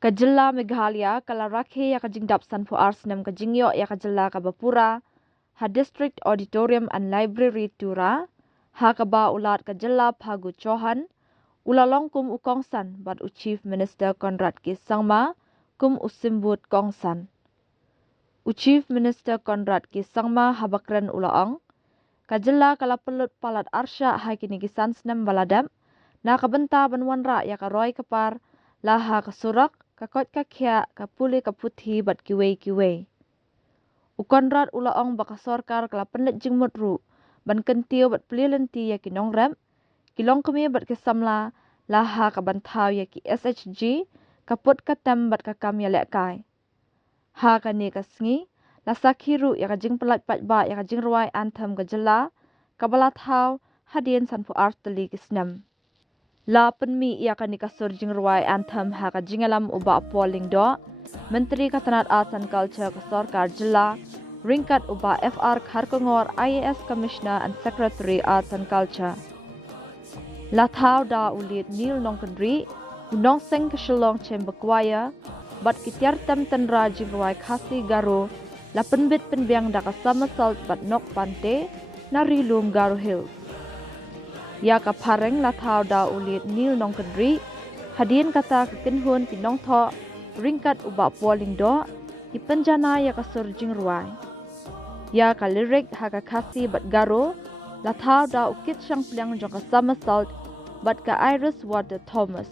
Ka jylla Meghalaya kala rakhe ya ka jingdap san pu snem ka jingioh ya ka jylla ka pura, ha district auditorium and library tura, ha ka ba ulat ka jylla phagu chohan, ulalong kum ukongsan bat u Chief Minister Conrad ki sangma kum usimbut kongsan. U Chief Minister Conrad ki sangma habakren ulaong, ka jylla kala pelut palat arsha ha kini kisan snem baladam, na ka benta banwanra ya ka roy kapar, laha ka surak, kakot kakya kapuli kaputhi bat kiwei. U Conrad ulaong baka sorkar kala penlet jingmut ru, ban kentiu bat pelilenti ya kinong rem, kilong kami bat kesamla, laha ka bantau ya ki SHG, kaput katem bat kakam ya lekai. Ha ka ni ka sngi, la sakhiru ya ka jing pelat patba ya ka jingrwai Anthem ka jylla, kabalat hau hadien san pu teli ki snem. La penmi ia ka ni kasur jingrwai Anthem ha ka jingalam uba polling do, Menteri Katanat Arts and Culture ka sorkar jylla, ringkat uba FR Kharkongor IAS Commissioner and Secretary Arts and Culture. La thau da ulit nil nong kendri, unong seng keselong chamber choir, bat kitiar tem tenra jingrwai khasi garo, la penbit penbiang da ka somersault bat nok pante, na rilum Garo Hills. Ya ka pareng la thau da ulit nil nong kendri, hadien kata kekinhun pinong tho, ringkat uba polling do, ipenjana ya ka sur jingrwai. Ya ka lirik ha ka khasi bat garo, la thau da ukit syang pliang jong ka somersault, bat ka Iris Water Thomas.